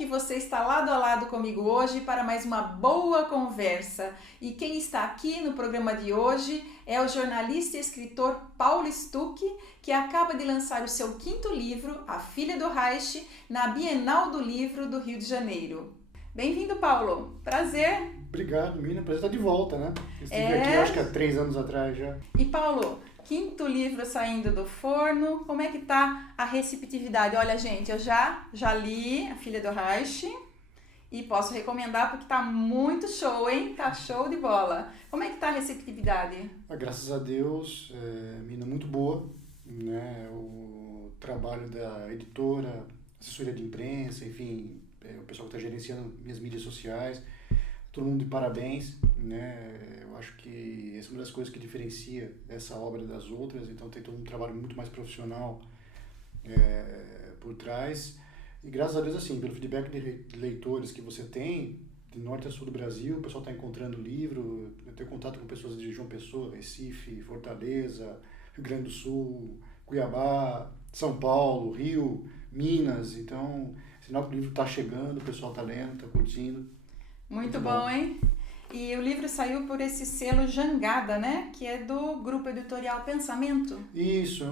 que você está lado a lado comigo hoje para mais uma boa conversa. E quem está aqui no programa de hoje é o jornalista e escritor Paulo Stuck, que acaba de lançar o seu 5º livro, A Filha do Reich, na Bienal do Livro do Rio de Janeiro. Bem-vindo, Paulo. Prazer. Obrigado, Mina. Prazer estar de volta, né? Estive aqui, acho que há 3 anos atrás já. E, Paulo, 5º livro saindo do forno, como é que tá a receptividade? Olha, gente, eu já li A Filha do Reich e posso recomendar porque tá muito show, hein? Tá show de bola. Como é que tá a receptividade? Graças a Deus, Mina, muito boa, né? O trabalho da editora, assessoria de imprensa, enfim, o pessoal que está gerenciando minhas mídias sociais, todo mundo de parabéns, né? Eu acho que essa é uma das coisas que diferencia essa obra das outras, então tem todo um trabalho muito mais profissional por trás. E graças a Deus, assim, pelo feedback de leitores que você tem, de norte a sul do Brasil, o pessoal está encontrando o livro, eu tenho contato com pessoas de João Pessoa, Recife, Fortaleza, Rio Grande do Sul, Cuiabá, São Paulo, Rio, Minas, então, sinal que o livro está chegando, o pessoal está lendo, está curtindo. Muito bom, hein? E o livro saiu por esse selo Jangada, né? Que é do grupo editorial Pensamento. Isso, é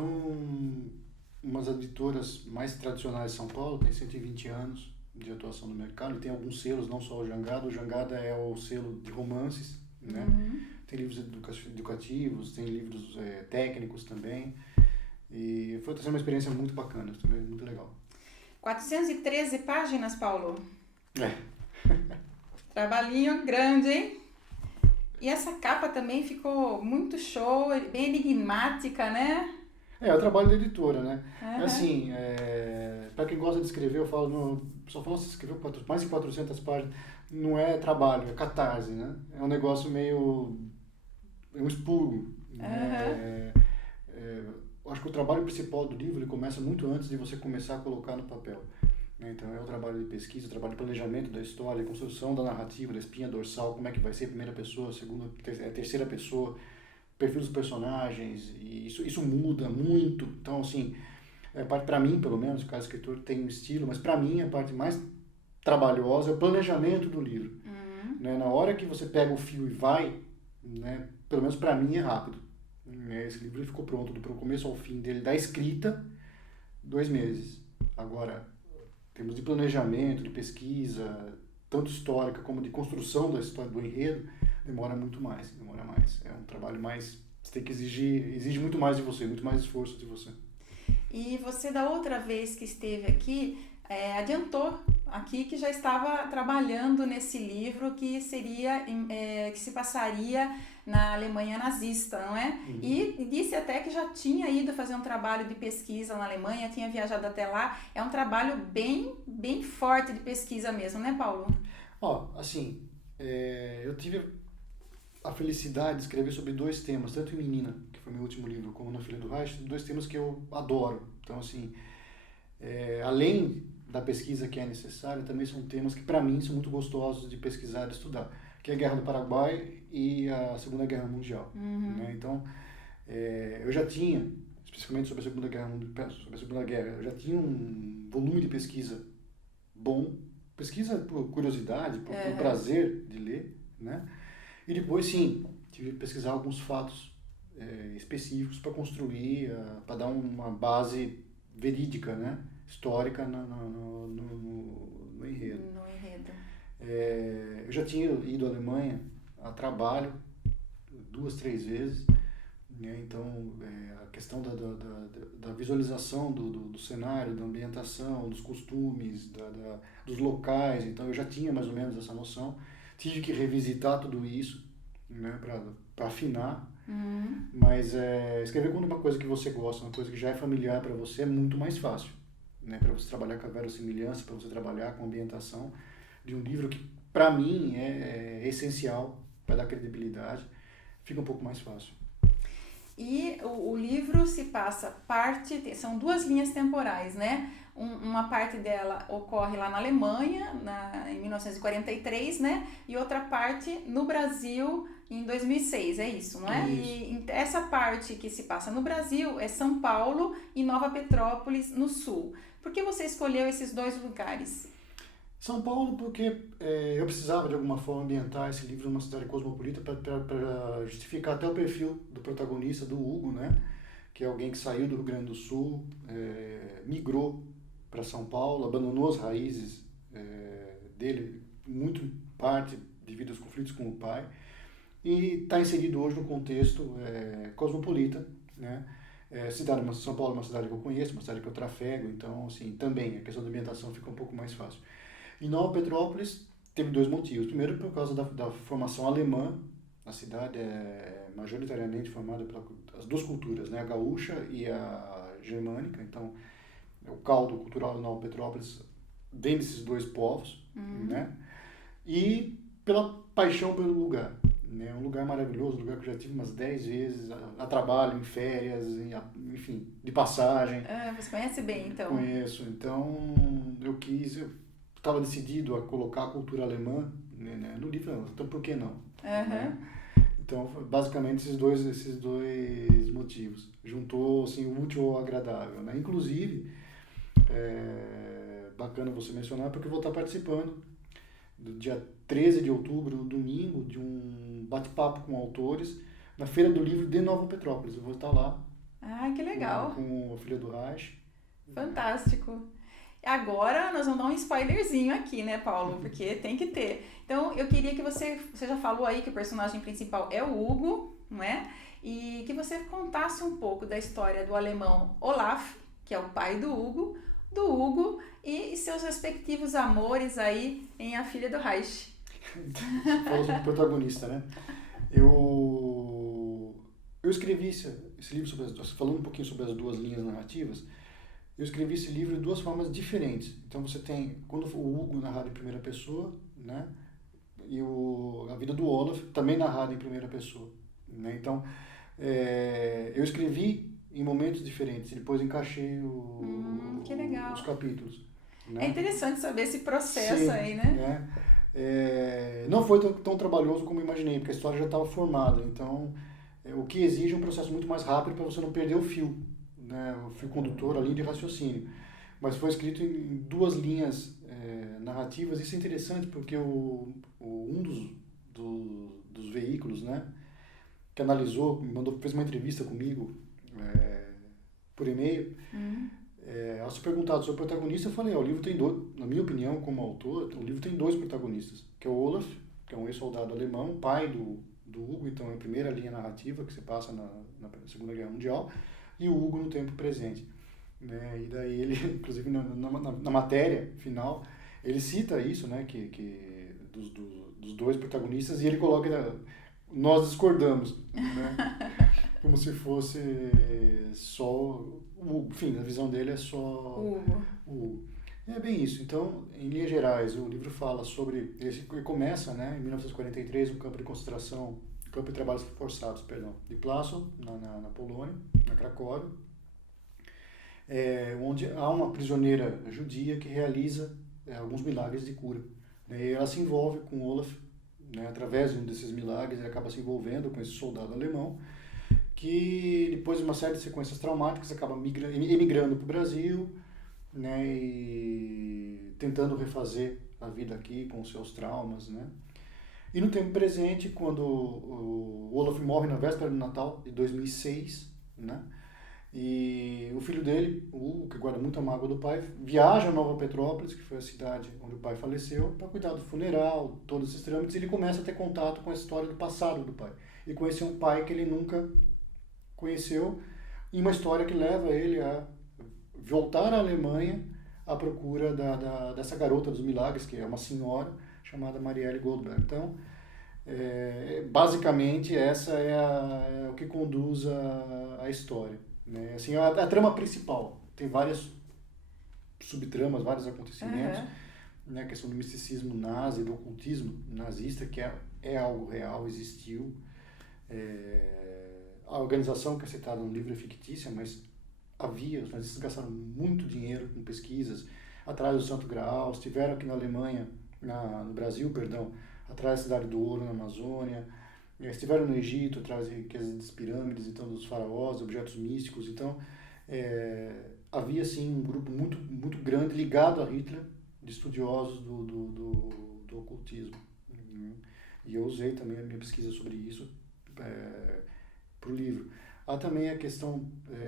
umas editoras mais tradicionais de São Paulo, tem 120 anos de atuação no mercado, e tem alguns selos, não só o Jangada. O Jangada é o selo de romances, né? Tem livros educativos, tem livros técnicos também. E foi uma experiência muito bacana, também muito legal. 413 páginas, Paulo. É. Trabalhinho grande, hein? E essa capa também ficou muito show, bem enigmática, né? É o trabalho da editora, né? Uhum. Assim, para quem gosta de escrever, eu falo, só falo se escreveu mais de 400 páginas, não é trabalho, é catarse, né? É um negócio meio, um expurgo. Né? Eu acho que o trabalho principal do livro ele começa muito antes de você começar a colocar no papel. Então é o trabalho de pesquisa, o trabalho de planejamento da história, a construção da narrativa, da espinha dorsal, como é que vai ser a primeira pessoa, a segunda, a terceira pessoa, perfil dos personagens, e isso muda muito. Então, assim, para mim, pelo menos, cada escritor tem um estilo, mas para mim a parte mais trabalhosa é o planejamento do livro. Né? Na hora que você pega o fio e vai, né, pelo menos para mim é rápido. Esse livro ficou pronto do começo ao fim dele, da escrita, 2 meses. Agora, em termos de planejamento, de pesquisa, tanto histórica como de construção da história, do enredo, demora mais. É um trabalho mais, você tem que exige muito mais de você, muito mais esforço de você. E você, da outra vez que esteve aqui, adiantou aqui que já estava trabalhando nesse livro que seria, que se passaria na Alemanha nazista, não é? E disse até que já tinha ido fazer um trabalho de pesquisa na Alemanha, tinha viajado até lá. É um trabalho bem forte de pesquisa mesmo, né, Paulo? Assim, eu tive a felicidade de escrever sobre 2 temas, tanto em Menina, que foi meu último livro, como na Filha do Reich, 2 temas que eu adoro. Então, assim, além da pesquisa que é necessária, também são temas que, para mim, são muito gostosos de pesquisar e de estudar, que é a Guerra do Paraguai e a Segunda Guerra Mundial. Né? Então, eu já tinha, especificamente sobre a Segunda Guerra, eu já tinha um volume de pesquisa bom, pesquisa por curiosidade, por prazer de ler, né? E depois, sim, tive que pesquisar alguns fatos específicos para construir, para dar uma base verídica, né? Histórica no enredo. Eu já tinha ido à Alemanha a trabalho 2, 3 vezes, né? Então a questão da visualização do cenário, da ambientação, dos costumes, dos locais, então eu já tinha mais ou menos essa noção. Tive que revisitar tudo isso, né, para afinar, mas escrever quando uma coisa que você gosta, uma coisa que já é familiar para você, é muito mais fácil, né, para você trabalhar com a verossimilhança, para você trabalhar com a ambientação de um livro que, para mim, é essencial para dar credibilidade, fica um pouco mais fácil. E o livro se passa são 2 linhas temporais, né? Uma parte dela ocorre lá na Alemanha, em 1943, né? E outra parte no Brasil, em 2006, é isso, não é? Isso. E essa parte que se passa no Brasil é São Paulo e Nova Petrópolis, no Sul. Por que você escolheu esses 2 lugares? São Paulo porque eu precisava de alguma forma ambientar esse livro numa cidade cosmopolita para justificar até o perfil do protagonista, do Hugo, né? Que é alguém que saiu do Rio Grande do Sul, migrou para São Paulo, abandonou as raízes dele, muito parte devido aos conflitos com o pai, e está inserido hoje no contexto cosmopolita, né? São Paulo é uma cidade que eu conheço, uma cidade que eu trafego, então assim, também a questão da ambientação fica um pouco mais fácil. Em Nova Petrópolis teve dois motivos. Primeiro, por causa da formação alemã. A cidade é majoritariamente formada pelas duas culturas, né? A gaúcha e a germânica. Então, o caldo cultural de Nova Petrópolis vem desses dois povos, né? E pela paixão pelo lugar. Né? Um lugar maravilhoso, um lugar que eu já tive umas 10 vezes, a trabalho, em férias, enfim, de passagem. Você conhece bem, então? Conheço. Então, eu estava decidido a colocar a cultura alemã, né, no livro, então por que não? Né? Então, basicamente, esses dois motivos. Juntou assim, o útil ao agradável. Né? Inclusive, bacana você mencionar, porque eu vou estar participando do dia 13 de outubro, domingo, de um bate-papo com autores na Feira do Livro de Nova Petrópolis. Eu vou estar lá. Ah, que legal! Com a filha do Reich. Fantástico! Agora nós vamos dar um spoilerzinho aqui, né, Paulo? Porque tem que ter. Então, eu queria que você já falou aí que o personagem principal é o Hugo, não é? E que você contasse um pouco da história do alemão Olaf, que é o pai do Hugo e seus respectivos amores aí em A Filha do Reich. Fala sobre o protagonista, né? Eu escrevi esse livro falando um pouquinho sobre as duas linhas narrativas. Eu escrevi esse livro de duas formas diferentes. Então você tem, quando o Hugo narrado em primeira pessoa, né? E a vida do Olaf também narrada em primeira pessoa. Né? Então, eu escrevi em momentos diferentes e depois encaixei que legal. os capítulos. Né? É interessante saber esse processo. Sim, aí, né? Não foi tão trabalhoso como eu imaginei, porque a história já estava formada. Então, o que exige um processo muito mais rápido para você não perder o fio. Né, o fio condutor, a linha de raciocínio. Mas foi escrito em duas linhas narrativas. Isso é interessante porque um dos veículos, né, que analisou, fez uma entrevista comigo por e-mail, ao ser perguntado sobre o protagonista, eu falei, o livro tem dois, na minha opinião, como autor, o livro tem dois protagonistas, que é o Olaf, que é um ex-soldado alemão, pai do Hugo, então é a primeira linha narrativa que se passa na Segunda Guerra Mundial, e o Hugo no tempo presente. Né? E daí ele, inclusive na matéria final, ele cita isso, né? que dos dois protagonistas, e ele coloca, nós discordamos, né? Como se fosse só o Hugo. Enfim, a visão dele é só o Hugo. É bem isso. Então, em linhas gerais, o livro fala sobre, ele começa, né, em 1943, no campo de trabalhos forçados, de Plaszow, na Polônia, na Cracóvia, onde há uma prisioneira judia que realiza alguns milagres de cura. Né, e ela se envolve com Olaf, né, através de um desses milagres, ele acaba se envolvendo com esse soldado alemão, que depois de uma série de sequências traumáticas acaba emigrando para o Brasil, né, e tentando refazer a vida aqui com os seus traumas, né. E no tempo presente, quando o Olaf morre na véspera do Natal de 2006, né? E o filho dele, o Hugo, que guarda muita mágoa do pai, viaja a Nova Petrópolis, que foi a cidade onde o pai faleceu, para cuidar do funeral, todos esses trâmites, e ele começa a ter contato com a história do passado do pai. E conhecer um pai que ele nunca conheceu, e uma história que leva ele a voltar à Alemanha à procura dessa garota dos milagres, que é uma senhora, chamada Marielle Goldberg. Então, basicamente, essa é o que conduz a história. Né? Assim, a trama principal. Tem várias subtramas, vários acontecimentos. Né? A questão do misticismo nazi, do ocultismo nazista, que é algo real, existiu. A organização que é citada no livro é fictícia, mas os nazistas gastaram muito dinheiro com pesquisas atrás do Santo Graal, estiveram aqui na Alemanha, no Brasil, atrás da Cidade do Ouro, na Amazônia, estiveram no Egito, atrás das pirâmides, então, dos faraós, objetos místicos. Então, havia, sim, um grupo muito, muito grande ligado a Hitler, de estudiosos do ocultismo. E eu usei também a minha pesquisa sobre isso para o livro. Há também a questão,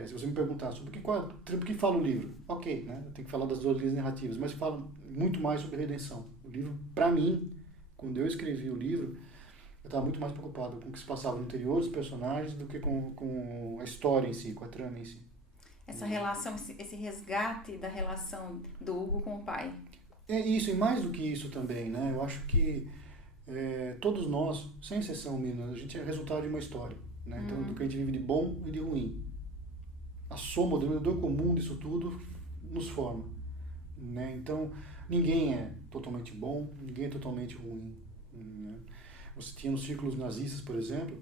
se você me perguntar sobre o que fala o livro, ok, né? Eu tenho que falar das duas linhas narrativas, mas fala muito mais sobre redenção. O livro, para mim, quando eu escrevi o livro, eu estava muito mais preocupado com o que se passava no interior dos personagens do que com a história em si, com a trama em si. Essa relação, esse resgate da relação do Hugo com o pai. É isso, e mais do que isso também, né? Eu acho que todos nós, sem exceção minha, a gente é resultado de uma história, né? Então, do que a gente vive de bom e de ruim. A soma, o denominador comum disso tudo nos forma, né? Então, ninguém é totalmente bom, ninguém é totalmente ruim, né? Você tinha nos círculos nazistas, por exemplo,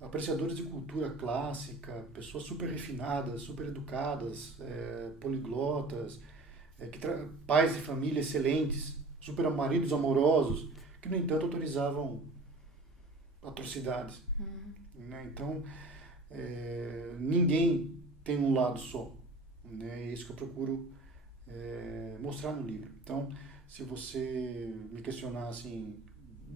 apreciadores de cultura clássica, pessoas super refinadas, super educadas, poliglotas, pais de família excelentes, super maridos amorosos, que, no entanto, autorizavam atrocidades. Né? Então, ninguém tem um lado só. Né? É isso que eu procuro mostrar no livro. Então, se você me questionar assim,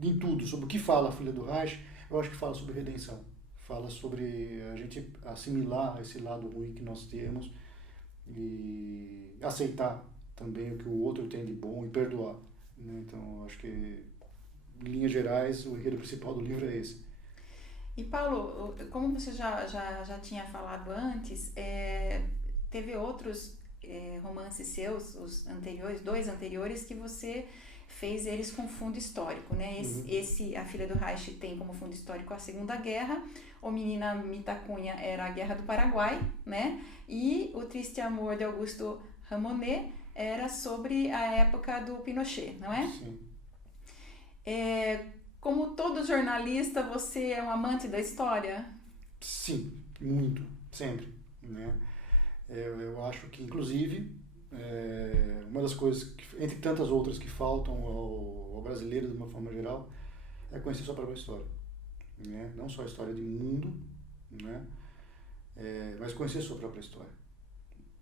em tudo, sobre o que fala a Filha do Reich, eu acho que fala sobre redenção. Fala sobre a gente assimilar esse lado ruim que nós temos e aceitar também o que o outro tem de bom e perdoar. Né? Então, acho que, em linhas gerais, o enredo principal do livro é esse. E, Paulo, como você já tinha falado antes, teve outros romances seus, os anteriores, 2 anteriores, que você fez eles com fundo histórico, né? Esse A Filha do Reich tem como fundo histórico a Segunda Guerra, O Menina Mitacunha era a Guerra do Paraguai, né? E O Triste Amor de Augusto Ramonet era sobre a época do Pinochet, não é? Sim. Como todo jornalista, você é um amante da história? Sim, muito, sempre, né? Eu acho que, inclusive, uma das coisas, entre tantas outras que faltam ao brasileiro de uma forma geral, é conhecer sua própria história, né? Não só a história de mundo, né? Mas conhecer sua própria história.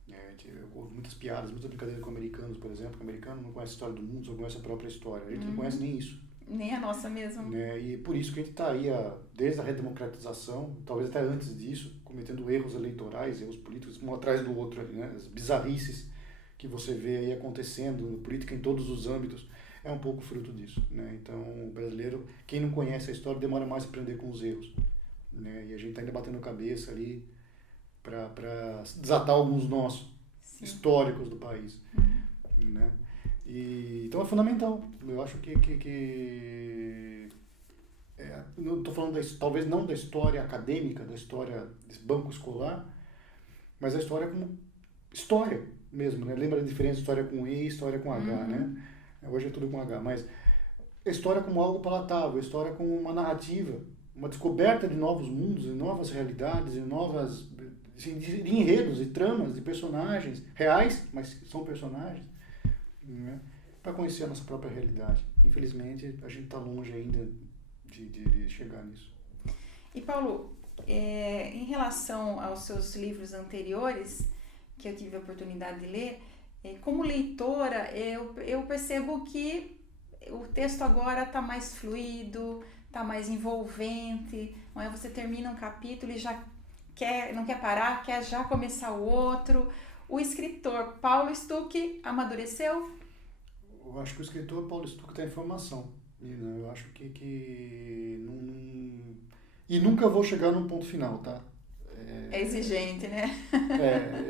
Eu ouvo muitas piadas, muitas brincadeiras com americanos, por exemplo, que o americano não conhece a história do mundo, só conhece a própria história. A gente não conhece nem isso. Nem a nossa mesmo. Né? E por isso que a gente está aí, desde a redemocratização, talvez até antes disso, cometendo erros eleitorais, erros políticos, um atrás do outro, né? As bizarrices que você vê aí acontecendo, política em todos os âmbitos, é um pouco fruto disso. Né? Então, o brasileiro, quem não conhece a história, demora mais a aprender com os erros. Né? E a gente está ainda batendo cabeça ali para desatar alguns nós históricos do país. Né? Então é fundamental. Eu acho que não estou falando talvez não da história acadêmica, da história desse banco escolar, mas a história como história mesmo, né? Lembra a diferença de história com E e história com H, né? Hoje é tudo com H, mas a história como algo palatável, a história como uma narrativa, uma descoberta de novos mundos, de novas realidades, de novas de enredos, de tramas, de personagens reais, mas são personagens, né? Para conhecer a nossa própria realidade. Infelizmente, a gente está longe ainda de chegar nisso. E, Paulo, em relação aos seus livros anteriores, que eu tive a oportunidade de ler, como leitora, eu percebo que o texto agora está mais fluido, está mais envolvente, não é? Você termina um capítulo e já não quer parar, quer já começar o outro. O escritor Paulo Stuck amadureceu? Eu acho que o escritor Paulo Stuck está em formação. Eu acho que não... E nunca vou chegar num ponto final, tá? É exigente, né?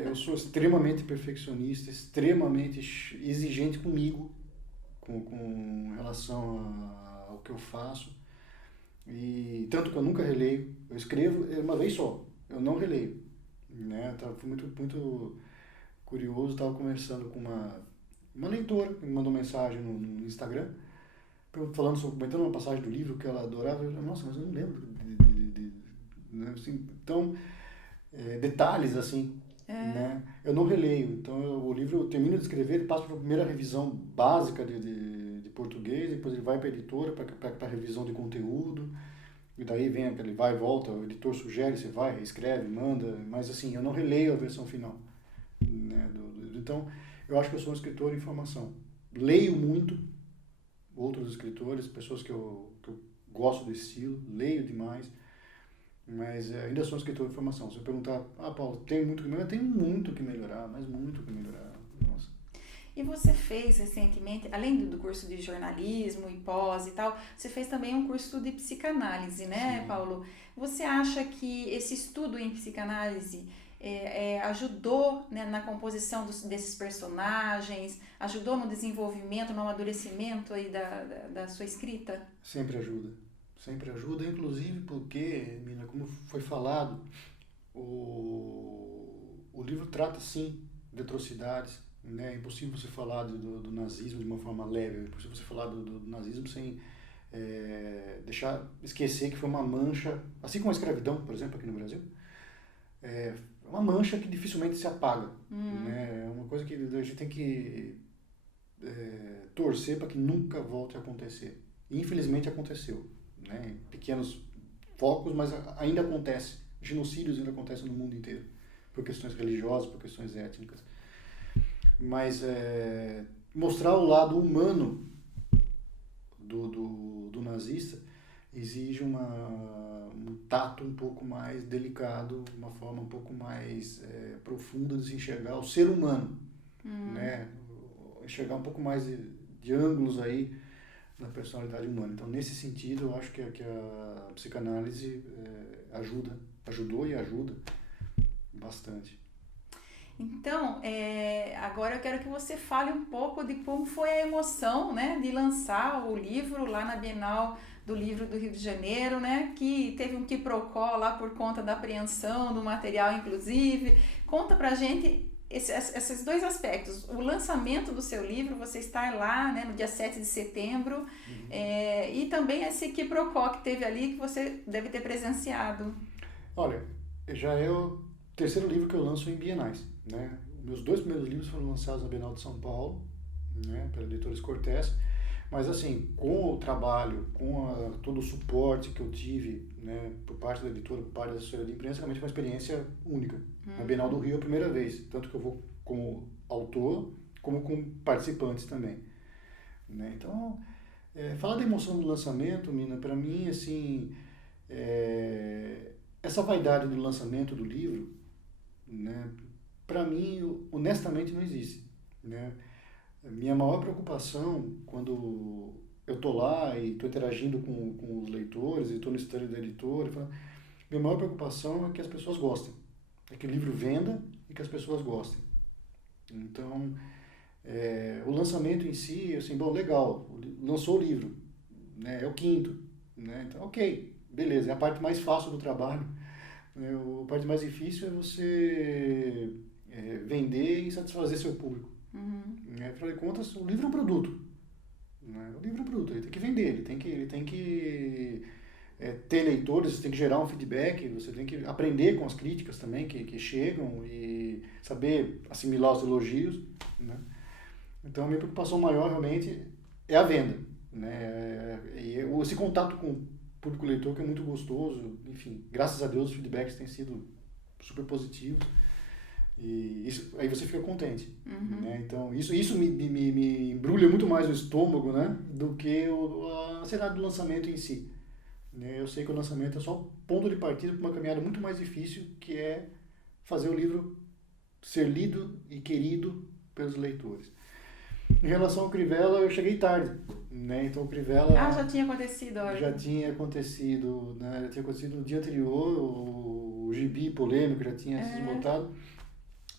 Eu sou extremamente perfeccionista, extremamente exigente comigo, com relação ao que eu faço. E tanto que eu nunca releio. Eu escrevo uma vez só, eu não releio. Né? Fui muito curioso, estava conversando com uma leitora que me mandou mensagem no Instagram, comentando uma passagem do livro que ela adorava. Eu falei, nossa, mas eu não lembro né? Assim, então, detalhes assim, né? Eu não releio. Então, o livro eu termino de escrever, ele passa para a primeira revisão básica de português, depois ele vai para a editora para a revisão de conteúdo, e daí vem aquele vai e volta, o editor sugere, você vai, escreve, manda, mas assim, eu não releio a versão final. Né? Então, eu acho que eu sou um escritor em formação. leio muito outros escritores, pessoas que eu gosto do estilo, leio demais, mas ainda sou escritor de formação. Se eu perguntar, Paulo, tem muito que melhorar? Tem muito que melhorar, mas muito que melhorar. Nossa. E você fez recentemente, além do curso de jornalismo e pós e tal, você fez também um curso de psicanálise, né, Sim. Paulo? Você acha que esse estudo em psicanálise ajudou, né, na composição desses personagens, ajudou no desenvolvimento, no amadurecimento aí da sua escrita? Sempre ajuda, inclusive porque, Mina, como foi falado, o livro trata sim de atrocidades, né? É impossível você falar do nazismo de uma forma leve, é impossível você falar do nazismo sem esquecer que foi uma mancha, assim como a escravidão, por exemplo, aqui no Brasil, é uma mancha que dificilmente se apaga, né? É uma coisa que a gente tem que torcer para que nunca volte a acontecer. E, infelizmente aconteceu, né? Em pequenos focos, mas ainda acontece. Genocídios ainda acontecem no mundo inteiro, por questões religiosas, por questões étnicas. Mas mostrar o lado humano do nazista exige um tato um pouco mais delicado, uma forma um pouco mais profunda de se enxergar o ser humano, né? Enxergar um pouco mais de ângulos aí na personalidade humana. Então, nesse sentido, eu acho que a psicanálise ajudou e ajuda bastante. Então, agora eu quero que você fale um pouco de como foi a emoção, né, de lançar o livro lá na Bienal do Livro do Rio de Janeiro, né, que teve um quiprocó lá por conta da apreensão do material, inclusive. Conta pra gente esses dois aspectos. O lançamento do seu livro, você está lá, né, no dia 7 de setembro, e também esse quiprocó que teve ali, que você deve ter presenciado. Olha, já é o terceiro livro que eu lanço em bienais, né? Meus dois primeiros livros foram lançados na Bienal de São Paulo, né, pela Editores Cortez, mas assim, com o trabalho, com todo o suporte que eu tive, né, por parte da editora, por parte da assessoria de imprensa, realmente é uma experiência única. Na Bienal do Rio é a primeira vez, tanto que eu vou como autor, como com participantes também, né? Então, falar da emoção do lançamento, Mina, para mim, assim, essa vaidade do lançamento do livro, né, para mim, honestamente, não existe, né? Minha maior preocupação quando eu estou lá e estou interagindo com os leitores e estou no stand da editora, minha maior preocupação é que as pessoas gostem, é que o livro venda e que as pessoas gostem. Então, o lançamento em si, assim, bom, legal, lançou o livro, né, é o quinto, né, então, ok, beleza, é a parte mais fácil do trabalho, né, a parte mais difícil é você vender e satisfazer seu público. Afinal de contas, o livro é um produto, né? O livro é um produto, ele tem que vender, ele tem que ter leitores, você tem que gerar um feedback, você tem que aprender com as críticas também que chegam e saber assimilar os elogios, né? Então, a minha preocupação maior realmente é a venda, né? E esse contato com o público leitor que é muito gostoso, enfim, graças a Deus os feedbacks têm sido super positivos. E isso, aí você fica contente, né? Então isso me embrulha muito mais o estômago, né, do que a ansiedade do lançamento em si, né? Eu sei que o lançamento é só o ponto de partida para uma caminhada muito mais difícil, que é fazer o livro ser lido e querido pelos leitores. Em relação ao Crivella, eu cheguei tarde, né? Então o Crivella já tinha acontecido, olha. Já tinha acontecido, né? Já tinha acontecido no dia anterior, o gibi polêmico já tinha sido votado.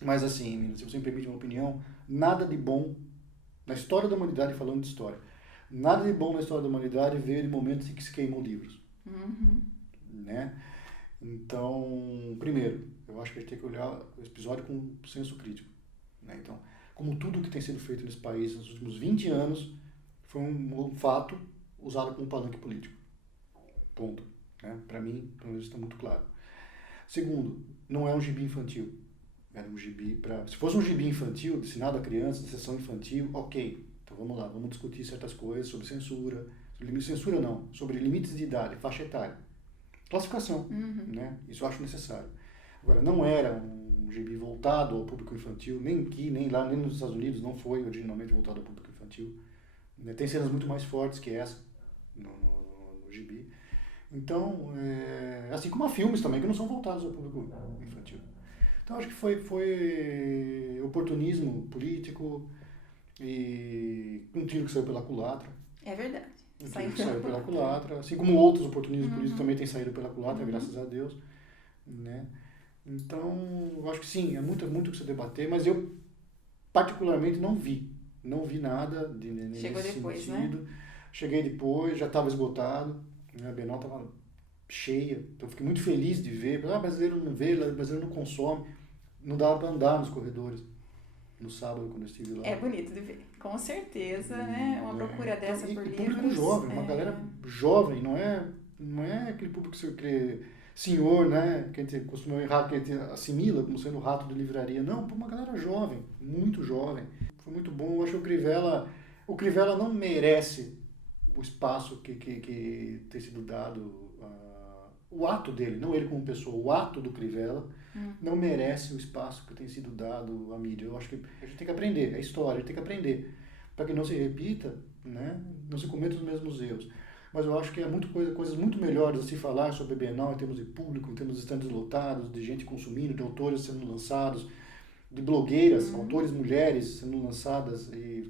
Mas assim, se você me permite uma opinião, nada de bom na história da humanidade, falando de história, nada de bom na história da humanidade veio de momentos em que se queimou livros. Né? Então, primeiro, eu acho que a gente tem que olhar o episódio com senso crítico. Né? Então, como tudo que tem sido feito nesse país nos últimos 20 anos foi um fato usado como palanque político. Ponto. Né? Para mim, pelo menos está muito claro. Segundo, não é um gibi infantil. Era um gibi se fosse um gibi infantil, destinado a crianças, de sessão infantil, ok. Então vamos lá, vamos discutir certas coisas sobre censura, sobre limites de idade, faixa etária. Classificação, né? Isso eu acho necessário. Agora, não era um gibi voltado ao público infantil, nem aqui, nem lá, nem nos Estados Unidos, não foi originalmente voltado ao público infantil. Né? Tem cenas muito mais fortes que essa no gibi. Então, assim como há filmes também que não são voltados ao público infantil. Então, acho que foi oportunismo político e um tiro que saiu pela culatra. É verdade. Um tiro que saiu pela culatra, assim como outros oportunismos políticos também têm saído pela culatra, graças a Deus. Né? Então, eu acho que sim, é muito o que se debater, mas eu particularmente não vi nada nesse Chegou depois, sentido. né? Cheguei depois, já estava esgotado, né? A Bienal estava cheia, então eu fiquei muito feliz de ver. Brasileiro não vê, brasileiro não consome, não dava para andar nos corredores no sábado quando eu estive lá. É bonito de ver, com certeza, né? Uma procura dessa por livros. Público jovem, uma galera jovem, não é aquele público que senhor, né, que a gente costuma errar, que a gente assimila como sendo o rato de livraria. Não, uma galera jovem, muito jovem. Foi muito bom. Eu acho que o Crivella não merece o espaço que tem sido dado, o ato dele, não ele como pessoa, o ato do Crivella não merece o espaço que tem sido dado à mídia. Eu acho que a gente tem que aprender, é história, a gente tem que aprender, para que não se repita, né, não se cometa os mesmos erros. Mas eu acho que há coisas muito melhores a se falar sobre a Bienal em termos de público, em termos de estandes lotados, de gente consumindo, de autores sendo lançados, de blogueiras, autores mulheres sendo lançadas e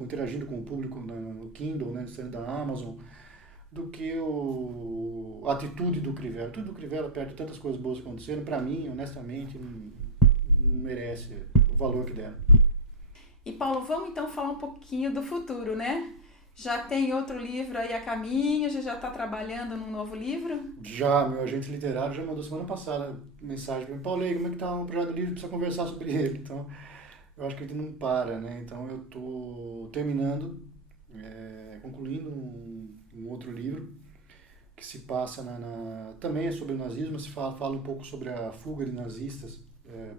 interagindo com o público no Kindle, né, sendo da Amazon, do que a atitude do Crivella. Tudo do Crivella, perto de tantas coisas boas acontecendo, para mim, honestamente, não merece o valor que deram. E Paulo, vamos então falar um pouquinho do futuro, né? Já tem outro livro aí a caminho? Já está trabalhando num novo livro? Já, meu agente literário já mandou semana passada mensagem para mim: Paulo, como é que está o projeto do livro? Precisa conversar sobre ele. Então, eu acho que a gente não para, né? Então, eu estou terminando, concluindo um outro livro que se passa também é sobre o nazismo, fala um pouco sobre a fuga de nazistas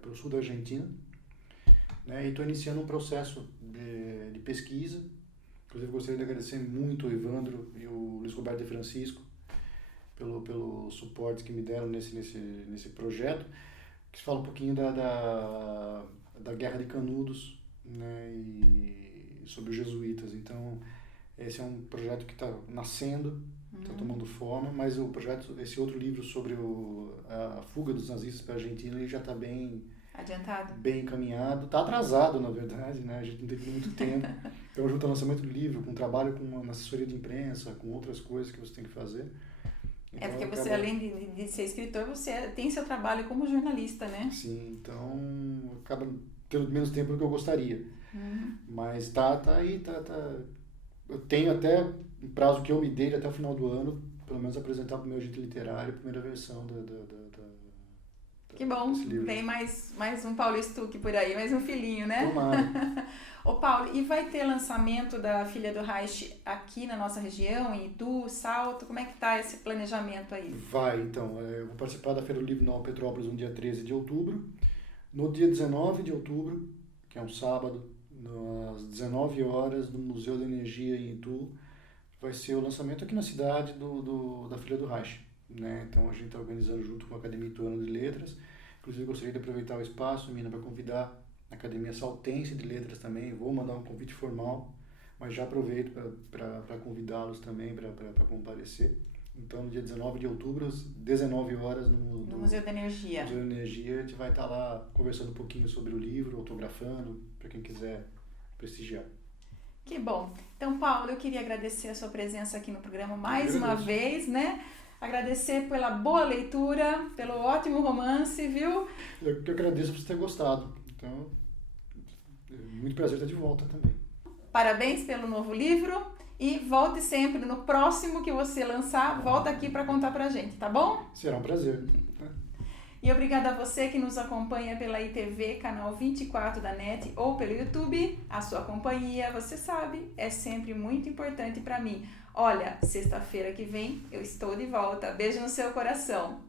para o sul da Argentina. Né? E estou iniciando um processo de pesquisa. Inclusive, gostaria de agradecer muito o Evandro e o Luiz Roberto de Francisco pelo suporte que me deram nesse projeto, que fala um pouquinho da Guerra de Canudos, né, e sobre os jesuítas. Então, esse é um projeto que está nascendo, está tomando forma, mas esse outro livro sobre a fuga dos nazistas para a Argentina, ele já está bem adiantado, bem encaminhado, está atrasado, na verdade, né? A gente não teve muito tempo. Então, junto ao lançamento do livro, com trabalho com uma assessoria de imprensa, com outras coisas que você tem que fazer. Então, porque você, além de ser escritor, você tem seu trabalho como jornalista, né? Sim, então acaba tendo menos tempo do que eu gostaria. Mas tá aí, eu tenho até o prazo que eu me dei até o final do ano, pelo menos apresentar para o meu agente literário a primeira versão que bom, vem mais um Paulo Stuck por aí, mais um filhinho, né? Tomara. Ô Paulo, e vai ter lançamento da Filha do Reich aqui na nossa região, em Itu, Salto? Como é que tá esse planejamento aí? Vai, então. Eu vou participar da Feira do Livro Nova Petrópolis no dia 13 de outubro. No dia 19 de outubro, que é um sábado, às 19 horas, no Museu da Energia em Itu, vai ser o lançamento aqui na cidade da Filha do Reich. Né? Então, a gente está organizando junto com a Academia Ituano de Letras. Inclusive, gostaria de aproveitar o espaço, Mina, para convidar a Academia Saltense de Letras também. Vou mandar um convite formal, mas já aproveito para convidá-los também para comparecer. Então, no dia 19 de outubro, às 19 horas, no Museu da Energia. Museu da Energia, a gente vai estar lá conversando um pouquinho sobre o livro, autografando, para quem quiser prestigiar. Que bom. Então, Paulo, eu queria agradecer a sua presença aqui no programa mais uma vez, né? Agradecer pela boa leitura, pelo ótimo romance, viu? Eu que agradeço por você ter gostado. Então, é muito prazer estar de volta também. Parabéns pelo novo livro e volte sempre. No próximo que você lançar, volta aqui para contar pra gente, tá bom? Será um prazer. E obrigada a você que nos acompanha pela ITV, canal 24 da NET ou pelo YouTube. A sua companhia, você sabe, é sempre muito importante para mim. Olha, sexta-feira que vem eu estou de volta. Beijo no seu coração.